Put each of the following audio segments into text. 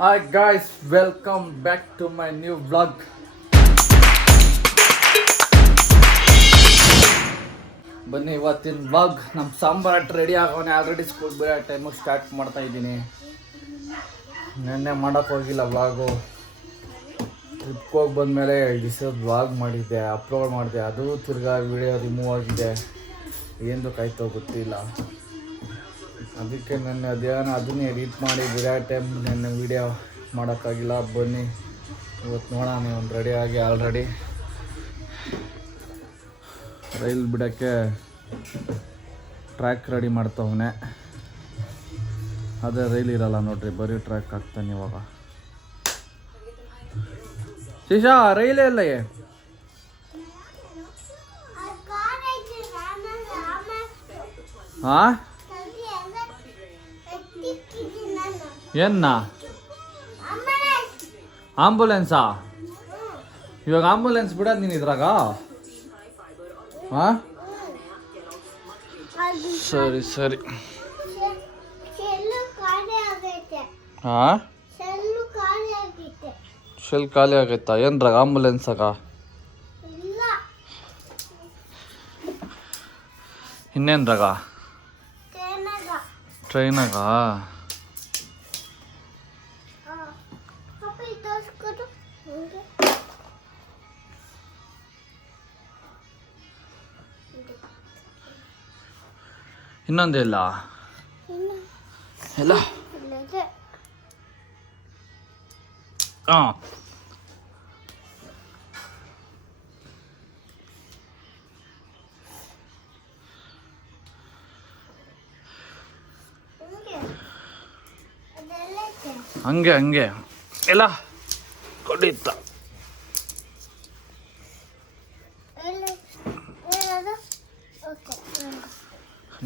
Hi guys, welcome back to my new vlog. ಬನ್ನಿ ಇವತ್ತಿನ vlog ನಮ್ಮ ಸಾಂಬಾರು ರೆಡಿ ಆಗೋನೆ ಆಲ್ರೆಡಿ ಸ್ಕೂಲ್ ಬೇರೆ ಟೈಮಿಗೆ ಸ್ಟಾರ್ಟ್ ಮಾಡ್ತಾ ಇದ್ದೀನಿ. ನೆನ್ನೆ ಮಾಡೋಕ್ಕೆ ಹೋಗಿಲ್ಲ ವ್ಲಾಗು. ಟ್ರಿಪ್ಗೆ ಹೋಗಿ ಬಂದಮೇಲೆ ದಿವಸ ವ್ಲಾಗ್ ಮಾಡಿದ್ದೆ, ಅಪ್ಲೋಡ್ ಮಾಡಿದೆ, ಅದು ತಿರ್ಗಾ ವಿಡಿಯೋ ರಿಮೂವ್ ಆಗಿದೆ. ಏನು ಕಾಯ್ತೋ ಗೊತ್ತಿಲ್ಲ. ಅದಕ್ಕೆ ನನ್ನ ಅದನ್ನೇ ಎಡಿಟ್ ಮಾಡಿ ಬಿಡೋ ಟೈಮ್ ನನ್ನ ವೀಡಿಯೋ ಮಾಡೋಕ್ಕಾಗಿಲ್ಲ. ಬನ್ನಿ ಇವತ್ತು ನೋಡೋಣ. ಒಂದು ರೆಡಿಯಾಗಿ ಆಲ್ರೆಡಿ ರೈಲ್ ಬಿಡೋಕ್ಕೆ ಟ್ರ್ಯಾಕ್ ರೆಡಿ ಮಾಡ್ತವನೆ. ಅದೇ ರೈಲ್ ಇರಲ್ಲ ನೋಡ್ರಿ, ಬರೀ ಟ್ರ್ಯಾಕ್ ಹಾಕ್ತಾನೆ ಇವಾಗ. ಶೀಶಾ ರೈಲೇ ಇಲ್ಲ. ಹಾಂ ಏನ್ನ ಆಂಬುಲೆನ್ಸಾ? ಇವಾಗ ಆಂಬುಲೆನ್ಸ್ ಬಿಡೋದು ನೀನು ಇದ್ರಾಗ? ಹಾಂ ಸರಿ ಸರಿ. ಹಾಂ ಶೆಲ್ ಖಾಲಿ ಆಗೈತಾ? ಏನ್ರಾಗ ಆಂಬುಲೆನ್ಸಾಗ? ಇನ್ನೇನ್ರಾಗ? ಟ್ರೈನಾಗ? ಇನ್ನೊಂದಿಲ್ಲ ಎಲ್ಲ? ಹಾಂ ಹಂಗೆ ಹಂಗೆ ಎಲ್ಲ ಕೊಡಿತ್ತ.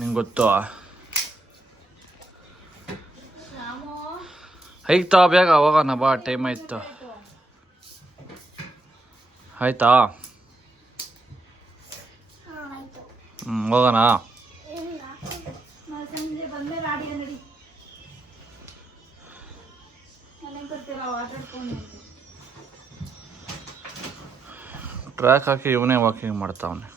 ನಿಂಗೆ ಗೊತ್ತು ಐತಾ? ಬೇಗ ಹೋಗೋಣ ಬಾ, ಟೈಮ್ ಆಯ್ತು. ಆಯ್ತಾ? ಹೋಗೋಣ. ಟ್ರ್ಯಾಕ್ ಹಾಕಿ ಇವನೇ ವಾಕಿಂಗ್ ಮಾಡ್ತಾವನೆ.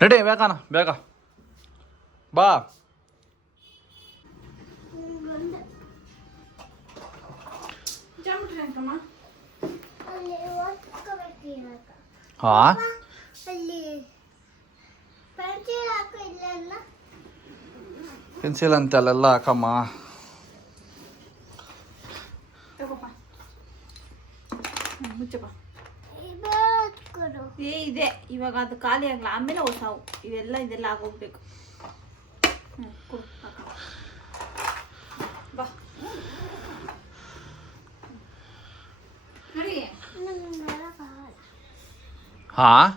ರೆಡಿ ಬೇಕನ? ಬೇಗ ಬಾ. ಹಾಂ ಪೆನ್ಸಿಲ್ ಅಂತ ಅಲ್ಲೆಲ್ಲ ಹಾಕಮ್ಮ. ಇದೆ ಇವಾಗ, ಅದು ಖಾಲಿ ಆಗಲ್ಲ, ಆಮೇಲೆ ಹೊಸವು ಇವೆಲ್ಲ ಇದೆಲ್ಲ ಆಗೋಗ್ಬೇಕು. ಬಾ ಹಾಂ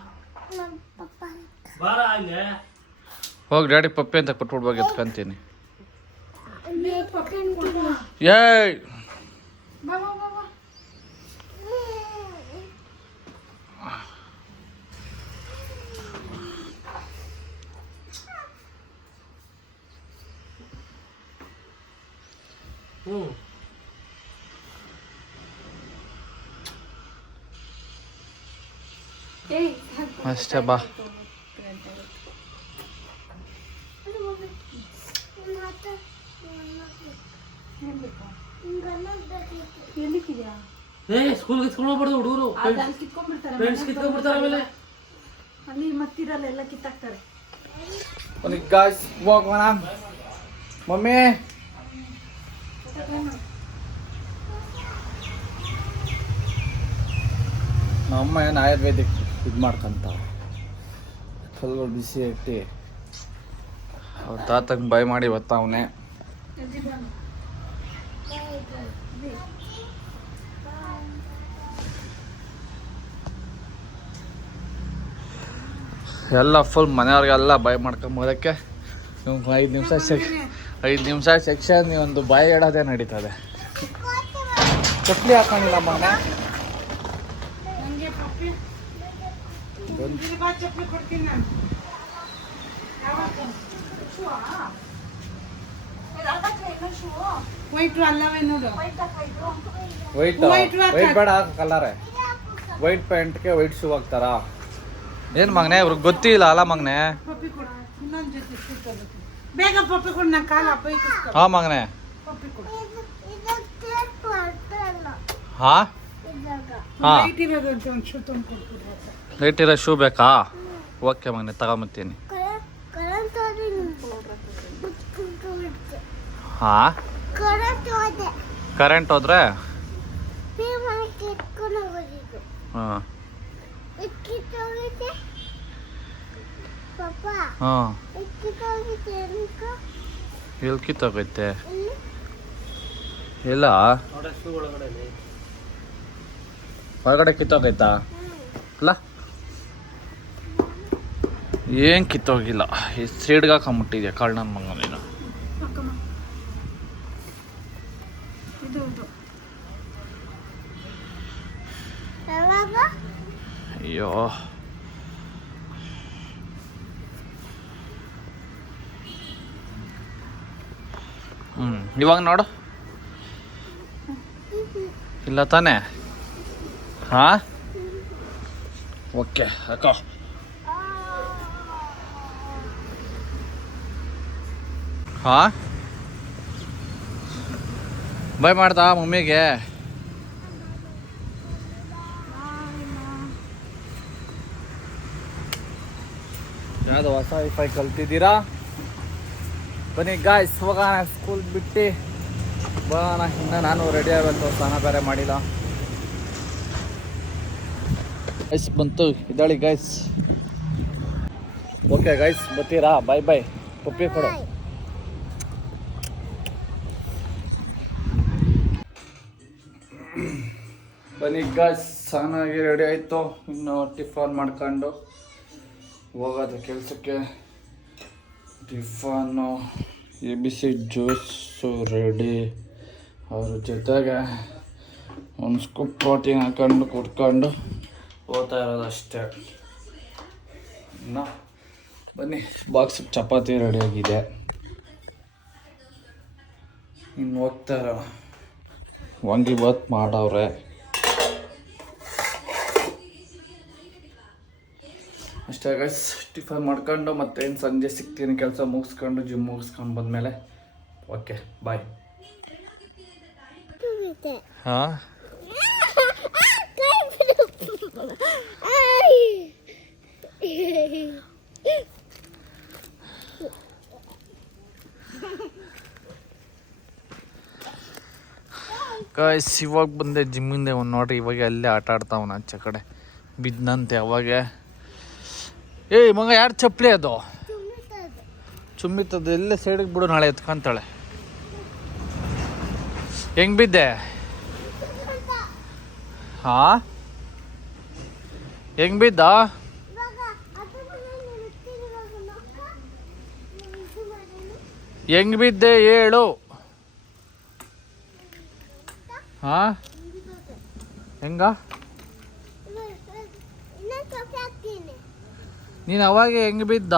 ಹೋಗಿ ಡ್ಯಾಡಿ ಪಪ್ಪಿ ಅಂತ ಕೊಟ್ಬಿಡ್ಬೇಕು, ಎತ್ಕೊಂತೀನಿ. ಏಯ್ ಅಷ್ಟೇ ಬಾ. ಸ್ಕೂಲ್ ಕಿತ್ಕೊಂಡ್ಬಾರ್ದು ಹುಡುಗರು, ಫ್ರೆಂಡ್ಸ್ ಕಿತ್ಕೊಂಡ್ಬಿಡ್ತಾರೆ. ಆಮೇಲೆ ಅಲ್ಲಿ ಮತ್ತಿರಲ್ಲ, ಎಲ್ಲ ಕಿತ್ತಾಕ್ತಾರೆ. ಗಾಯ್ಸ್ ಹೋಗೋಣ. ಮಮ್ಮಿ ನಮ್ಮ ಏನು ಆಯುರ್ವೇದಿಕ್ ಇದು ಮಾಡ್ಕೊಂತಾವ. ಕಲ್ಗಳು ಬಿಸಿ ಇಟ್ಟು ಅವ್ರ ತಾತಂಗೆ ಬಾಯ್ ಮಾಡಿ ಬರ್ತಾವನೆ. ಎಲ್ಲ ಫುಲ್ ಮನೆಯವ್ರಿಗೆಲ್ಲ ಬಾಯ್ ಮಾಡ್ಕೊಂಬೋದಕ್ಕೆ 5 ನಿಮಿಷ ಸೆಕ್ಷನ್ ಒಂದು ಬಾಯಿ ಇಡೋದೇ ನಡೀತದೆ. ಚಪ್ಪಲಿ ಹಾಕೊಂಡಿಲ್ಲ ಮಗನೇ. ನಂಗೆ ಪಪ್ಪಿ ಇಲ್ಲಿ ಬಾ, ಚಪ್ಪಲಿ ಕೊಡ್ತೀನಿ ನಾನು. ವೈಟ್ ಅಲ್ಲವೇ ನೋಡು. ವೈಟ್ ವೈಟ್ ಬೇಡ, ಕಲರೇ ವೈಟ್ ಪ್ಯಾಂಟ್ಗೆ ವೈಟ್ ಶೂ ಹಾಕ್ತಾರಾ? ಏನು ಮಗನೇ, ಇವ್ರಿಗೆ ಗೊತ್ತಿಲ್ಲ ಅಲ್ಲ ಮಗನೇ. ಪಪ್ಪಿ ಕೊಡು, ಇನ್ನೊಂದು ಜೊತೆ ಶೂ ತಗೋತೀನಿ. ಬೇಗ ಪಪ್ಪಿ ಕೊಡು, ನಾನು ಕಾಲು ಅಪ್ಪ ಇಕ್ಕಿಸ್ಕೊ. ಹಾಂ ಮಗನೇ. ಪಪ್ಪಿ ಕೊಡು. ಹಾಂ ಹಾಂ, ಲೈಟ್ ಇರೋದಂತ ಒಂದು ಶೂ ತಂದು ಕೊಡ್ಬಿಡ್ರಿ. ಲೈಟ್ ಇರೋ ಶೂ ಬೇಕಾ? ಓಕೆ ಮಗನೇ, ತಗೊಂಬತ್ತೀನಿ. ಹಾಂ, ಕರೆಂಟ್ ಹೋದ್ರೆ ಹಾಂ ಹಾಂ, ಎಲ್ಲಿ ಕಿತ್ತೋಗೈತೆ? ಇಲ್ಲ ಹೊರಗಡೆ ಕಿತ್ತೋಗೈತಾ? ಅಲ್ಲ ಏನು ಕಿತ್ತೋಗಿಲ್ಲ, ಈ ಸೈಡ್ಗೆ ಹಾಕೊಂಬಿಟ್ಟಿದ್ಯಾ ಕಾಳು ನನ್ನ ಮಗ ನೀನು. ಇದು ಇದು ಅಯ್ಯೋ, ಇವಾಗ ನೋಡು. ಇಲ್ಲ ತಾನೇ? ಹಾಂ, ಓಕೆ ಹಾಕೋ. ಹಾಂ, ಬೈ ಮಾಡ್ದಾ ಮಮ್ಮಿಗೆ? ಯಾವುದು ಹೊಸ ವೈಫೈ ಕಲ್ತಿದ್ದೀರಾ? ಬನ್ನಿ ಗಾಯ್ಸ್, ಹೋಗೋಣ ಸ್ಕೂಲ್ ಬಿಟ್ಟು ಬರೋಣ. ಇನ್ನು ನಾನು ರೆಡಿ ಆಗಬೇಕು, ಸ್ನಾನ ಬೇರೆ ಮಾಡಿಲ್ಲ. ಗೈಸ್ ಬಂತು, ಇದ್ದಾಳಿ ಗೈಸ್. ಓಕೆ ಗೈಸ್, ಬರ್ತೀರಾ? ಬಾಯ್ ಬಾಯ್. ಪಪ್ಪಿ ಕೊಡು. ಬನ್ನಿ ಗೈಸ್, ಚೆನ್ನಾಗಿ ರೆಡಿ ಆಯಿತು. ಇನ್ನು ಟಿಫನ್ ಮಾಡ್ಕೊಂಡು ಹೋಗೋದು ಕೆಲಸಕ್ಕೆ. ಟಿಫನ್ನು ABC ಜ್ಯೂಸು ರೆಡಿ. ಅವ್ರ ಜೊತೆಗೆ ಒಂದು ಸ್ಕೂಪ್ ಪ್ರೋಟೀನ್ ಹಾಕೊಂಡು ಕುಡ್ಕೊಂಡು ಹೋಗ್ತಾ ಇರೋದಷ್ಟೇ. ಇನ್ನು ಬನ್ನಿ, ಬಾಕ್ಸಿಗೆ ಚಪಾತಿ ರೆಡಿಯಾಗಿದೆ. ಇನ್ನು ಹೋಗ್ತಾ ಇರೋ ವಾಂಗಿಬಾತ್ ಮಾಡವ್ರೆ. ಅಷ್ಟೇ ಗೈಸ್, ಟಿಫನ್ ಮಾಡ್ಕೊಂಡು ಮತ್ತೆ ಏನು ಸಂಜೆ ಸಿಗ್ತೀನಿ. ಕೆಲಸ ಮುಗಿಸ್ಕೊಂಡು ಜಿಮ್ ಮುಗಿಸ್ಕೊಂಡು ಬಂದಮೇಲೆ. Okay bye. ಹಾಂ, ಗೈಸ್ ಇವಾಗ ಬಂದೆ ಜಿಮ್ಮಿಂದ. ಒಂದು ನೋಡ್ರಿ, ಇವಾಗ ಅಲ್ಲೇ ಆಟ ಆಡ್ತಾವನ ಆಚೆ ಕಡೆ ಬಿದ್ದನಂತೆ. ಅವಾಗ ಏಯ್ ಮಗ, ಯಾರು ಚಪ್ಪಲಿ ಅದು? ಚುಮ್ಮಿತ್ತದು. ಎಲ್ಲೇ ಸೈಡಿಗೆ ಬಿಡು, ನಾಳೆ ಎತ್ಕೊಂತಾಳೆ. ಹೆಂಗೆ ಬಿದ್ದೆ? ಹಾಂ, ಹೆಂಗೆ ಬಿದ್ದ? ಹೆಂಗೆ ಬಿದ್ದೆ ಹೇಳು. ಹಾಂ, ಹೆಂಗ? ನೀನು ಅವಾಗ ಹೆಂಗೆ ಬಿದ್ದ?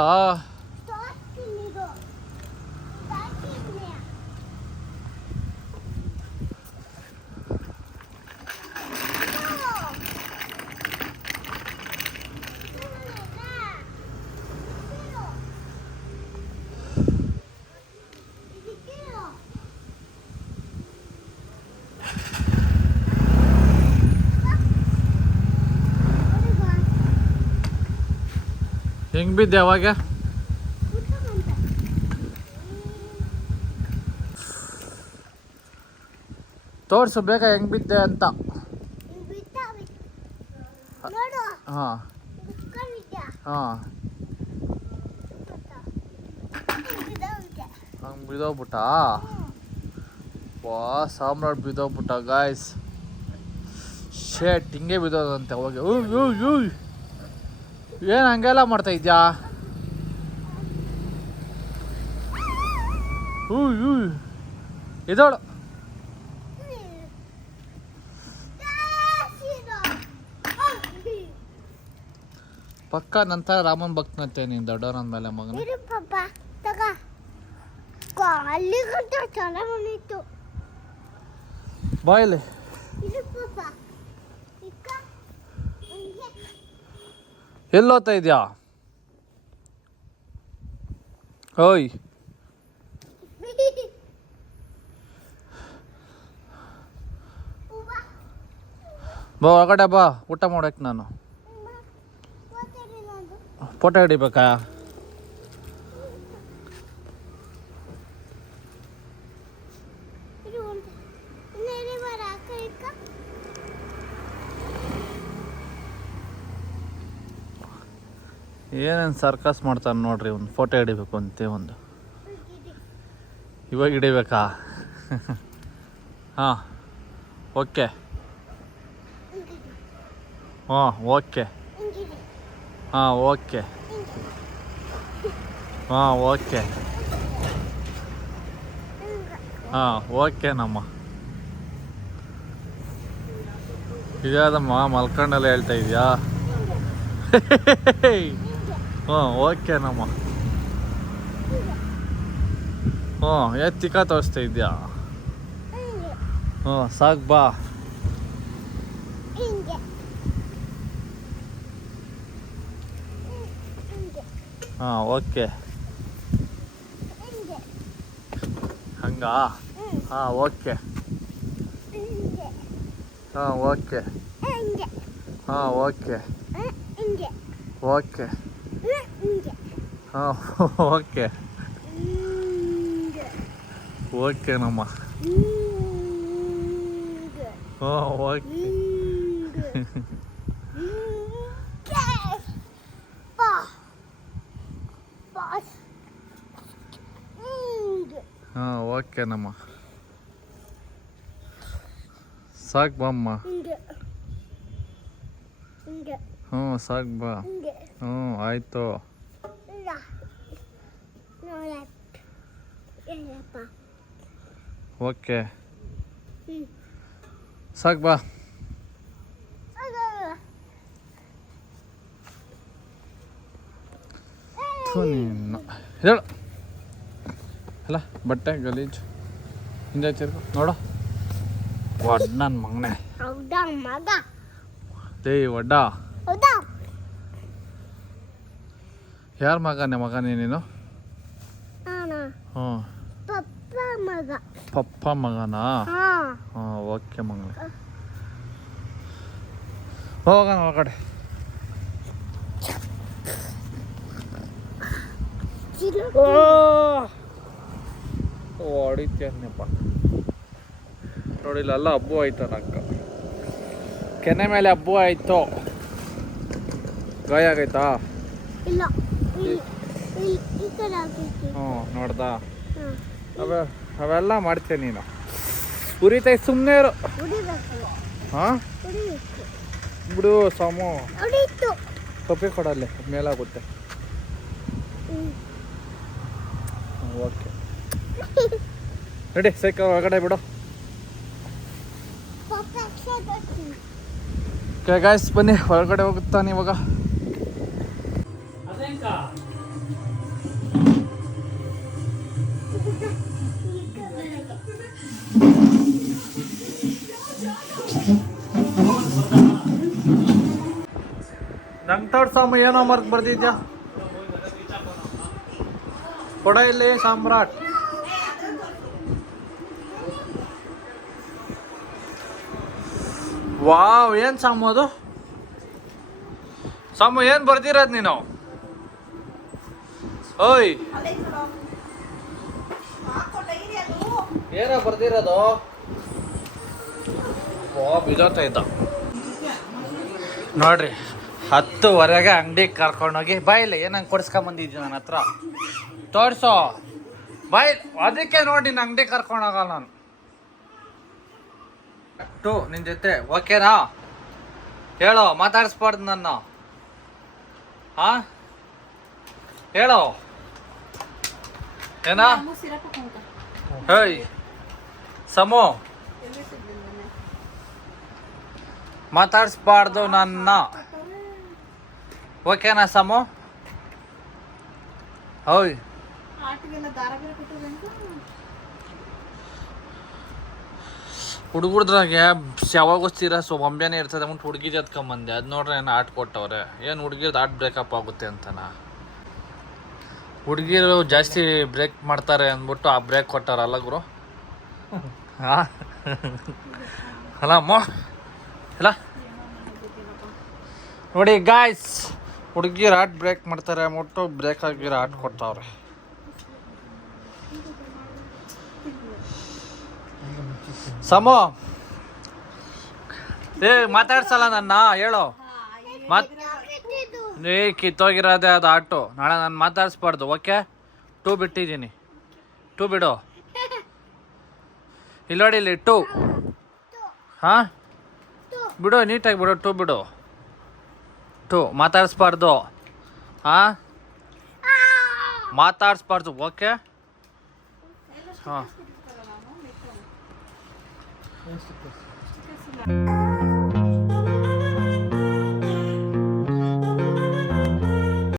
ಹೆಂಗೆ ಬಿದ್ದೆ ಅವಾಗ? ತೋರ್ಸು ಬೇಗ ಹೆಂಗೆ ಬಿದ್ದೆ ಅಂತ. ಹಾಂ ಹಾಂ, ಹಂಗೆ ಬಿದ್ದೋಗ್ಬಿಟ್ಟ. ವಾ, ಸಾಮ್ರಾಟ್ ಬಿದ್ದೋಗ್ಬಿಟ್ಟ ಗಾಯ್ಸ್. ಶೇಟ್, ಹಿಂಗೆ ಬಿದ್ದೋದಂತೆ ಅವಾಗ. ಏನು ಹಂಗೆಲ್ಲ ಮಾಡ್ತಾ ಇದ್ಯಾ? ಇದೋಳು ಪಕ್ಕ ನಂತರ ರಾಮನ್ ಭಕ್ತನತ್ತೆ ನೀನು ದೊಡ್ಡವನ ಮೇಲೆ ಮಗನ. ಇರು ಪಾಪ ತಗ ಅಲ್ಲಿ ಗಂಟ ಚೆನ್ನಾಗಿತ್ತು. ಬಾಯಲ್ಲಿ ಇರು ಪಾಪ ಇಕ್ಕ ಹಿಂಗೆ ಎಲ್ಲೋಗ್ತಾ ಇದೆಯಾ? ಓಯ್ ಬಾ ಹೊರಗಡೆ ಬಾ, ಊಟ ಮಾಡಕ್ಕೆ ನಾನು. ಫೋಟೋ ಹಿಡಿಬೇಕಾ? ಏನೇನು ಸರ್ಕಸ್ ಮಾಡ್ತಾನೆ ನೋಡ್ರಿ. ಒಂದು ಫೋಟೋ ಹಿಡಿಬೇಕು ಅಂತೆ ಒಂದು. ಇವಾಗ ಹಿಡಿಬೇಕಾ? ಹಾಂ ಓಕೆ. ಹಾಂ ಓಕೆ. ಹಾಂ ಓಕೆ. ಹಾಂ ಓಕೆ. ಹಾಂ ಓಕೆನಮ್ಮ. ಇದಾದಮ್ಮ ಮಲ್ಕೊಂಡೆಲ್ಲ ಹೇಳ್ತಾ ಇದೆಯಾ? ಹಾಂ ಓಕೆನಮ್ಮ. ಹ್ಞೂ ತಿಕ್ಕ ತೋರಿಸ್ತಾ ಇದೆಯಾ? ಹ್ಞೂ ಸಾಕು ಬಾ. ಹಾಂ ಓಕೆ. ಹಂಗಾ? ಹಾಂ ಓಕೆ. ಹಾಂ ಓಕೆ. ಹಾಂ ಓಕೆ. ಓಕೆ. ಹಾಂ ಓಕೆ. ಓಕೆನಮ್ಮ. ಹಾಂ ಓಕೆ. ಹಾಂ ಓಕೆನಮ್ಮ. ಸಾಕು ಬಮ್ಮ. ಹ್ಞೂ ಸಾಕು ಬಾ. ಹ್ಞೂ ಆಯಿತು. ಓಕೆ ಸಾಕು ಬಾ. ನೀನು ಹೇಳು ಅಲ್ಲ ಬಟ್ಟೆ ಗಲೀಜು ಹಿಂದೆ ತಿರ್ಗು ನೋಡು. ಒಡ್ ನನ್ನ ಮಗನೇ. ಡೇ ಒಡ್ಡ ಯಾರ ಮಗನೇ ನೀನು? ಹ್ಞೂ ಪಪ್ಪ ಮಗನಾ? ಹಾಂ ಓಕೆ ಮಗನೇ. ಹೋಗೋಣ ಒಳಗಡೆ. ಹೊಡಿತೀಯಪ್ಪ ನೋಡಿಲ್ಲ. ಅಲ್ಲ ಹಬ್ಬು ಆಯ್ತಲ್ಲ ಅಕ್ಕ, ಕೆನೆ ಮೇಲೆ ಹಬ್ಬು ಆಯ್ತು. ಗಾಯ ಆಗೈತಾ? ಇಲ್ಲ. ಹ್ಞೂ ನೋಡ್ದ. ಅವೆಲ್ಲ ಮಾಡ್ತೇನೆ ನೀನು. ಉರಿತೈ ಸುಮ್ಮನೆ ಇರು. ಹಾಂ ಬಿಡು ಸಾಮು. ಕಪ್ಪಿ ಕೊಡಲ್ಲೇ ಮೇಲಾಗುತ್ತೆ. Okay ready. ಸೈಕಲ್ ಒಳಗಡೆ ಬಿಡು. ಓಕೆ ಗಾಯ್ಸ್ ಬನ್ನಿ ಹೊರಗಡೆ ಹೋಗುತ್ತಾನೆ ಇವಾಗ. ನಂಗೆ ಸಾಮ ಏನೋ ಮಾರ್ಕ್ ಬರ್ದಿದ್ಯಾ? ಕೊಡ ಇಲ್ಲಿ ಸಾಮ್ರಾಟ್. ವಾವ್ ಏನು ಸಾಮು ಅದು? ಸಾಮು ಏನು ಬರ್ದಿರೋದು ನೀನು? ಓಯ್ ಏನೋ ಬರ್ದಿರೋದು? ವಾ ಬಿಜೋತಾ ಇದ್ದ ನೋಡ್ರಿ. 10:00 ಅಂಗಡಿಗೆ ಕರ್ಕೊಂಡೋಗಿ ಬಾಯಿಲ್ಲ ಏನಂಗೆ ಕೊಡಿಸ್ಕೊಂಬಂದಿದ್ದೆ ನನ್ನ ಹತ್ರ. ತೋರಿಸೋ ಬಾಯ್. ಅದಕ್ಕೆ ನೋಡಿ ನಿನ್ನ ಅಂಗಡಿ ಕರ್ಕೊಂಡೋಗಲ್ಲ ನಾನು. ನಿನ್ನ ಜೊತೆ ಓಕೆನಾ? ಹೇಳೋ, ಮಾತಾಡಿಸ್ಬಾರ್ದು ನನ್ನ. ಹಾಂ ಹೇಳೋ ಏನಾ? ಹೇಯ್ ಸಮು, ಮಾತಾಡಿಸ್ಬಾರ್ದು ನನ್ನ. ಓಕೆನಾ ಸಾಮು? ಓಯ್ ಆಟಿಗೆಲ್ಲ ದಾರ ಬೇರೆ ಕೊಟ್ಟಿದ್ರಂತ. ಹುಡುಗರ್ದ್ರಾಗೆ ಯಾವಾಗ ಸೀರ ಒಮ್ಮೆನೇ ಇರ್ತದೆ ಅಂದ್ಬಿಟ್ಟು ಹುಡುಗಿದು ಎತ್ಕೊಂಬಂದೆ. ಅದು ನೋಡ್ರೆ ಏನು ಆಟ ಕೊಟ್ಟವ್ರೆ. ಏನು ಹುಡುಗಿರ್ದು ಆಟ ಬ್ರೇಕಪ್ ಆಗುತ್ತೆ ಅಂತನಾ? ಹುಡುಗಿರು ಜಾಸ್ತಿ ಬ್ರೇಕ್ ಮಾಡ್ತಾರೆ ಅಂದ್ಬಿಟ್ಟು ಆ ಬ್ರೇಕ್ ಕೊಟ್ಟಾರಲ್ಲ ಗುರು. ಹಾಂ ಅಲ್ಲ ಅಮ್ಮ ಇಲ್ಲ ನೋಡಿ ಗಾಯ್ಸ್, ಹುಡುಗಿರು ಆಟ ಬ್ರೇಕ್ ಮಾಡ್ತಾರೆ ಅಂದ್ಬಿಟ್ಟು ಬ್ರೇಕ್ ಆಗಿರೋ ಆಟ ಕೊಡ್ತಾವ್ರೆ. ಸಮೋ ಏ ಮಾತಾಡ್ಸಲ್ಲ ನನ್ನ, ಹೇಳು. ಏ ಕಿತ್ತೋಗಿರೋದೆ ಅದು ಆಟೋ. ನಾಳೆ ನಾನು ಮಾತಾಡಿಸ್ಬಾರ್ದು. ಓಕೆ, 2 ಬಿಟ್ಟಿದ್ದೀನಿ. 2 ಬಿಡು. ಇಲ್ಲಿ ನೋಡಿ, ಇಲ್ಲಿ 2. ಹಾಂ ಬಿಡು, ನೀಟಾಗಿ ಬಿಡು. 2 ಬಿಡು. 2 ಮಾತಾಡಿಸ್ಬಾರ್ದು. ಹಾಂ ಮಾತಾಡಿಸ್ಬಾರ್ದು. ಓಕೆ ಹಾಂ